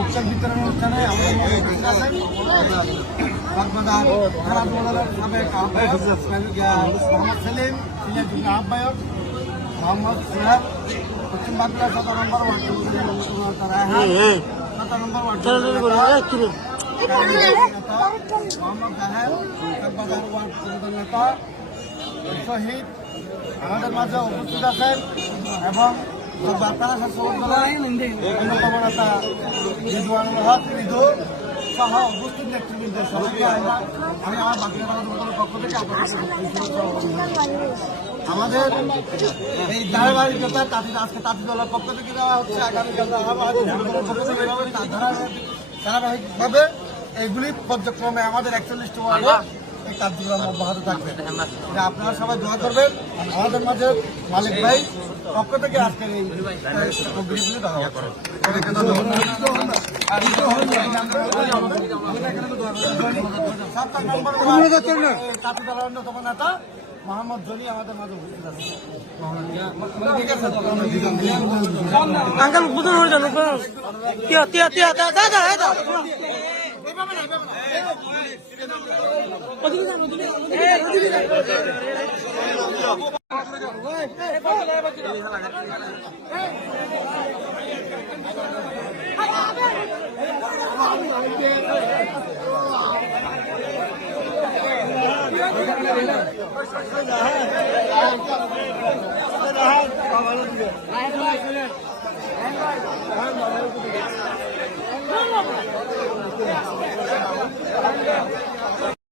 উৎসব বিতরণ অনুষ্ঠানে আমাদের মোহাম্মদ সেলিম সিনিয়র যুগ্ম আহ্বায়ক, মোহাম্মদ সিরাজ পশ্চিম বাংলা 17 নম্বর ওয়ার্ড, 17 নম্বর ওয়ার্ড মোহাম্মদ জাহেদ বাজার ওয়ার্ড নেতা শহীদ আমাদের মাঝে উপস্থিত আছেন এবং বার্তারা অন্যতম নেতা রিজওয়ানুল হক রিজু সহ উপস্থিত নেতৃবৃন্দ সবাইকে আমি আমার বাকি পক্ষ থেকে আমাদের এই ধারাবাহিকতা আজকে তাঁতিদলের পক্ষ থেকে দেওয়া হচ্ছে, আগামীকাল ধারাবাহিকভাবে এইগুলি পর্যক্রমে আমাদের 41টি ওয়ার্ডে এই কার্যক্রম অব্যাহত থাকবে। আপনারা সবাই দোয়া করবেন। আমাদের মাঝে মালিক ভাই পক্ষ থেকে আজকের এই সামগ্রীগুলি দেওয়া হবে। তাঁতিদলের অন্যতম নেতা মোহাম্মদ জনি আমাদের মাঝে উপস্থিত আছে।